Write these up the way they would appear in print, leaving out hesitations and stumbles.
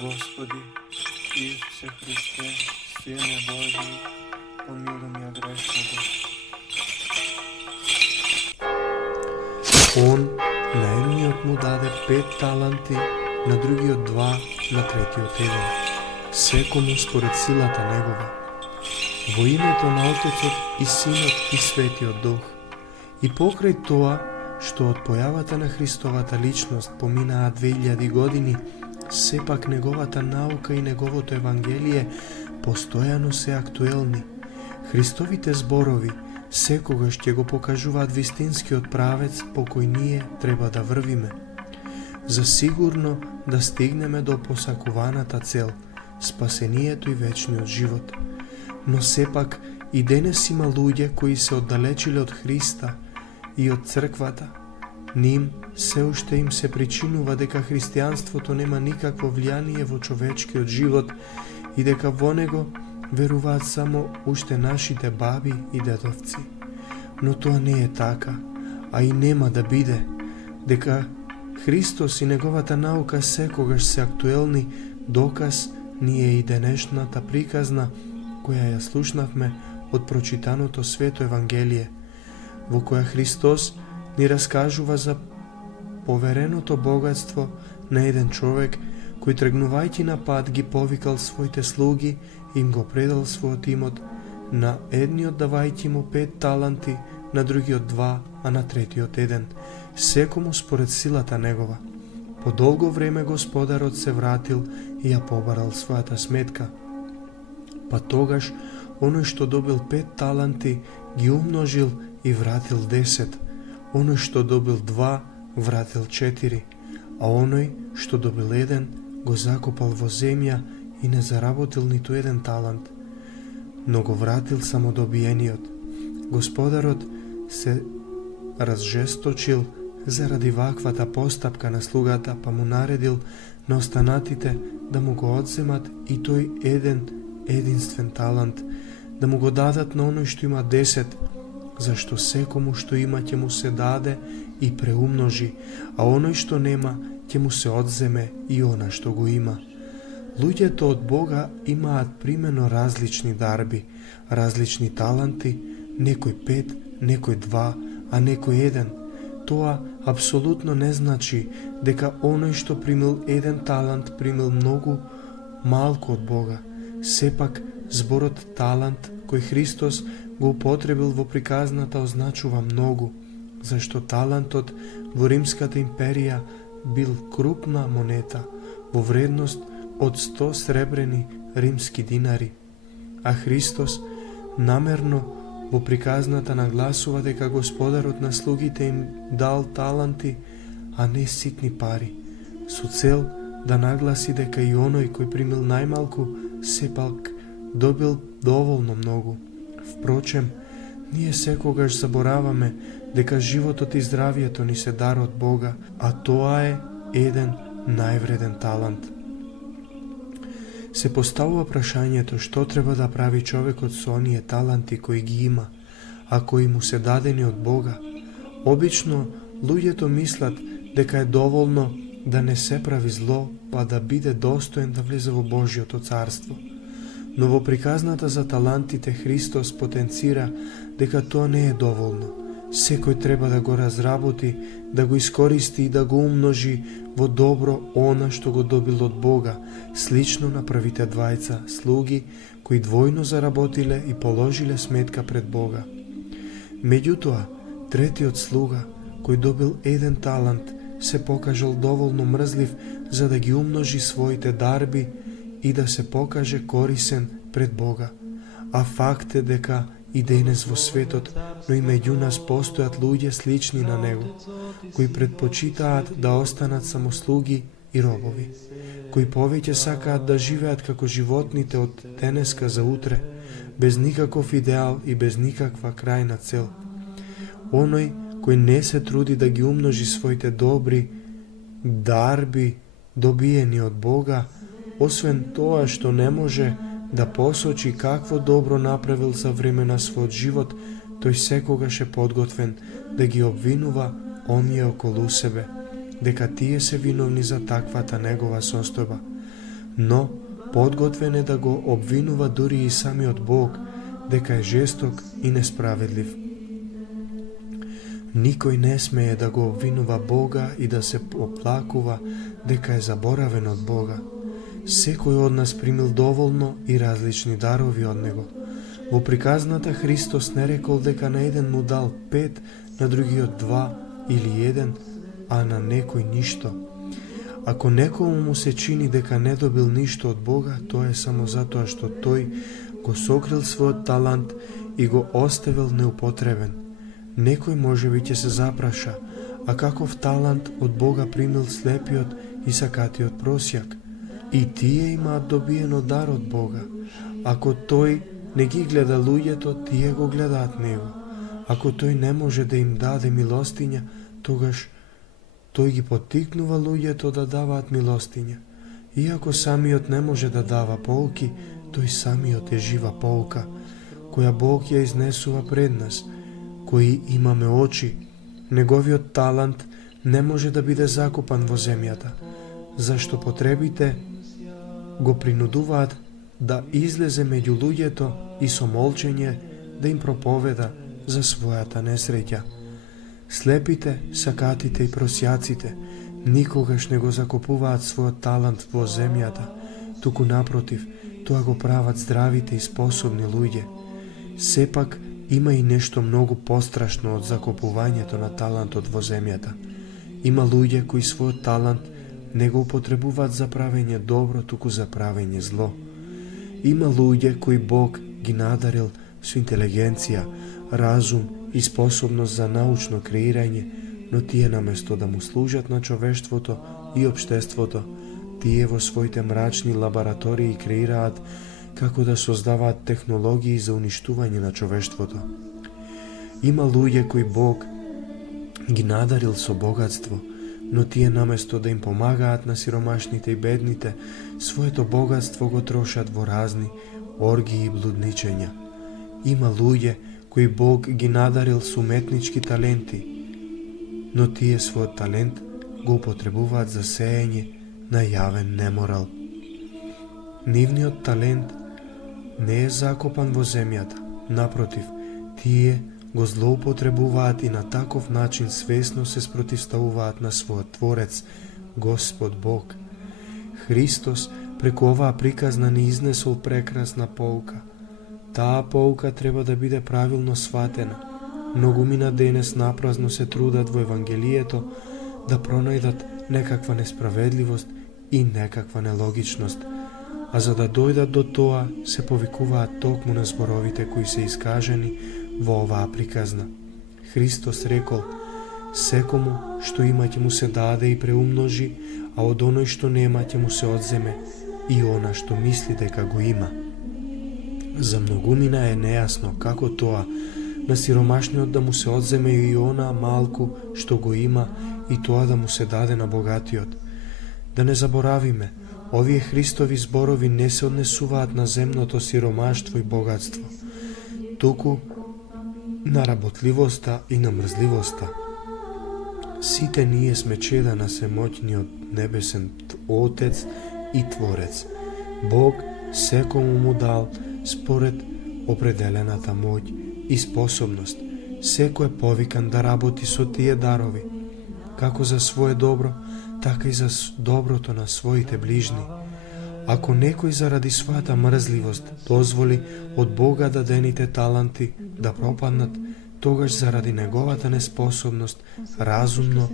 Господи, Исусе Христе, Сине Божий, помилуй меня грешного. Он на едниот му даде 5 таланти, на другиот 2, на третиот 1, секому според силата негова. Во името на Отецот и Синот и Светиот Дух. И покрај тоа, што од појавата на Христовата личност поминаа 2000 години, сепак неговата наука и неговото Евангелие постојано се актуелни. Христовите зборови секогаш ќе го покажуваат вистинскиот правец по кој ние треба да врвиме. За сигурно да стигнеме до посакуваната цел, спасението и вечниот живот. Но сепак и денес има луѓе кои се оддалечиле од Христа и од црквата. Ним се уште им се причинува дека христијанството нема никакво влијание во човечкиот живот и дека во него веруваат само уште нашите баби и дедовци. Но тоа не е така, а и нема да биде. Дека Христос и неговата наука секогаш се актуелни, доказ ни е и денешната приказна која ја слушнавме од прочитаното Свето Евангелие, во која Христос ни раскажува за повереното богатство на еден човек кој тргнувајќи на пат ги повикал своите слуги и им го предал својот имот, на едниот давајќи му 5 таланти, на другиот 2, а на третиот 1, секому според силата негова. По долго време господарот се вратил и ја побарал својата сметка. Па тогаш, оној што добил 5 таланти, ги умножил и вратил 10, оној што добил 2, вратил 4, а оној што добил 1, го закопал во земја и не заработил ниту 1 талант, но го вратил само добиениот. Господарот се разжесточил заради ваквата постапка на слугата, па му наредил на останатите да му го одземат и тој единствен талант, да му го дадат на оној што има 10, зашто секому што има ќе му се даде и преумножи, а оној што нема ќе му се одземе и она што го има. Луѓето од Бога имаат примено различни дарби, различни таланти, некој 5, некој 2, а некој 1. Тоа апсолутно не значи дека оној што примил 1 талант примил многу малку од Бога. Сепак, зборот талант кој Христос го употребил во приказната означува многу, зашто талантот во Римската империја бил крупна монета во вредност од 100 сребрени римски динари, а Христос намерно во приказната нагласува дека господарот на слугите им дал таланти, а не ситни пари, со цел да нагласи дека и оној кој примил најмалку сепак добил доволно многу. Впрочем, ние секогаш забораваме дека животот и здравието ни се дар од Бога, а тоа е еден највреден талант. Се поставува прашањето што треба да прави човекот со оние таланти кои ги има, а кои му се дадени од Бога. Обично, луѓето мислат дека е доволно да не се прави зло, па да биде достоен да влезе во Божјото царство. Но во приказната за талантите Христос потенцира дека тоа не е доволно. Секој треба да го разработи, да го искористи и да го умножи во добро она што го добил од Бога, слично на првите двајца слуги кои двојно заработиле и положиле сметка пред Бога. Меѓутоа, третиот слуга, кој добил 1 талант, се покажал доволно мрзлив за да ги умножи своите дарби и да се покаже корисен пред Бога. А факт е дека и денес во светот, но и меѓу нас постојат луѓе слични на него, кои предпочитаат да останат само слуги и робови, кои повеќе сакаат да живеат како животните од денеска за утре, без никаков идеал и без никаква крајна цел. Оној кој не се труди да ги умножи своите добри дарби добиени од Бога, освен тоа што не може да посочи какво добро направил за време на својот живот, тој секогаш е подготвен да ги обвинува оние околу себе, дека тие се виновни за таквата негова состојба. но подготвен е да го обвинува дури и самиот Бог дека е жесток и несправедлив. Никој не смее да го обвинува Бога и да се оплакува дека е заборавен од Бога. Секој од нас примил доволно и различни дарови од Него. Во приказната Христос не рекол дека на еден му дал 5, на другиот 2 или 1, а на некој ништо. Ако некому му се чини дека не добил ништо од Бога, тоа е само затоа што тој го сокрил својот талант и го оставил неупотребен. Некој можеби ќе се запраша, а каков талант од Бога примил слепиот и сакатиот просјак? И тие имаат добиено дар од Бога. Ако тој не ги гледа луѓето, тие го гледаат него. Ако тој не може да им даде милостиња, тогаш тој ги поттикнува луѓето да даваат милостиња. Иако самиот не може да дава полки, тој самиот е жива полка, која Бог ја изнесува пред нас, кои имаме очи. Неговиот талант не може да биде закопан во земјата, зашто потребите го принудуваат да излезе меѓу луѓето и со молчење да им проповеда за својата несреќа. Слепите, сакатите и просјаците никогаш не го закопуваат својот талант во земјата, туку напротив, тоа го прават здравите и способни луѓе. Сепак, има и нешто многу пострашно од закопувањето на талантот во земјата. Има луѓе кои својот талант не го употребуваат за правење добро, туку за правење зло. Има луѓе кои Бог ги надарил со интелигенција, разум и способност за научно креирање, но тие наместо да му служат на човештвото и општеството, тие во своите мрачни лаборатории креираат како да создаваат технологии за уништување на човештвото. Има луѓе кои Бог ги надарил со богатство, но тие наместо да им помагаат на сиромашните и бедните, своето богатство го трошат во разни оргии и блудничења. Има луѓе кои Бог ги надарил со уметнички таленти, но тие својот талент го употребуваат за сеење на јавен неморал. Нивниот талент не е закопан во земјата, напротив, тие го злоупотребуваат и на таков начин свесно се спротивставуваат на својот Творец, Господ Бог. Христос преку оваа приказна ни изнесол прекрасна полка. Таа полка треба да биде правилно сватена. Многумина денес напразно се трудат во Евангелието да пронајдат некаква несправедливост и некаква нелогичност, а за да дојдат до тоа се повикуваат токму на зборовите кои се искажани во оваа приказна. Христос рекол: секому што има ќе му се даде и преумножи, а од оној што нема ќе му се одземе и она што мисли дека го има. За многумина е нејасно како тоа на сиромашниот да му се одземе и она малку што го има и тоа да му се даде на богатиот. Да не заборавиме, овие Христови зборови не се однесуваат на земното сиромаштво и богатство, туку на работливоста и на мрзливоста. Сите ние сме чеда на семоќниот небесен Отец и Творец. Бог секому му дал според определената моќ и способност. Секој е повикан да работи со тие дарови, како за свое добро, така и за доброто на своите ближни. Ако некој заради својата мрзливост дозволи од Бога дадените таланти да пропаднат, тогаш заради неговата неспособност разумно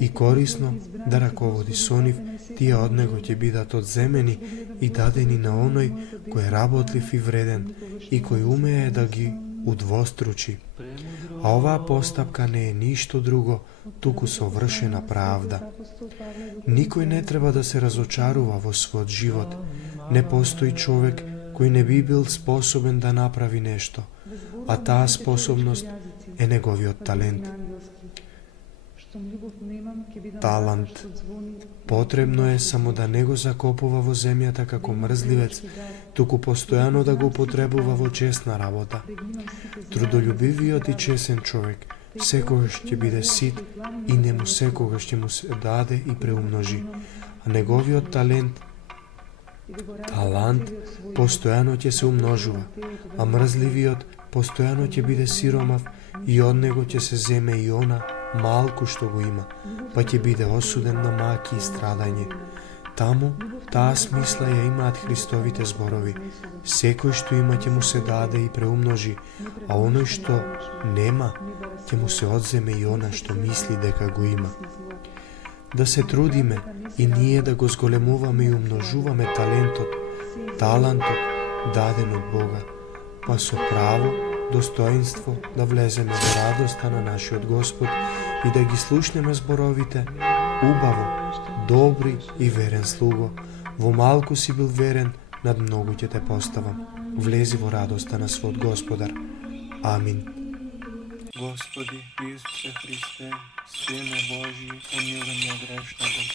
и корисно да раководи со нив, тие од него ќе бидат одземени и дадени на оној кој е работлив и вреден и кој умее да ги удвостручи. А оваа постапка не е ништо друго, туку совршена правда. Никој не треба да се разочарува во својот живот. Не постои човек кој не би бил способен да направи нешто, а таа способност е неговиот талент. Талант. Потребно е само да не го закопува во земјата како мрзливец, туку постојано да го употребува во чесна работа. Трудолюбивиот и чесен човек секогаш ќе биде сит и нему секогаш ќе му се даде и преумножи, а неговиот талент Талант постојано ќе се умножува, а мрзливиот постојано ќе биде сиромав и од него ќе се земе и она малку што го има, па ќе биде осуден на маки и страдање. Таму таа смисла ја имаат Христовите зборови. Секој што има ќе му се даде и преумножи, а оној што нема ќе му се одземе и она што мисли дека го има. Да се трудиме и ние да го зголемуваме и умножуваме талантот даден од Бога, па со право, достоинство да влеземе во радоста на нашиот Господ и да ги слушнеме зборовите: убаво, добри и верен слуго, во малку си бил верен, над многу ќе те поставам. Влези во радоста на својот Господар. Амин. Господи Исусе Христе, Сине Божи, помилуй меня грешного.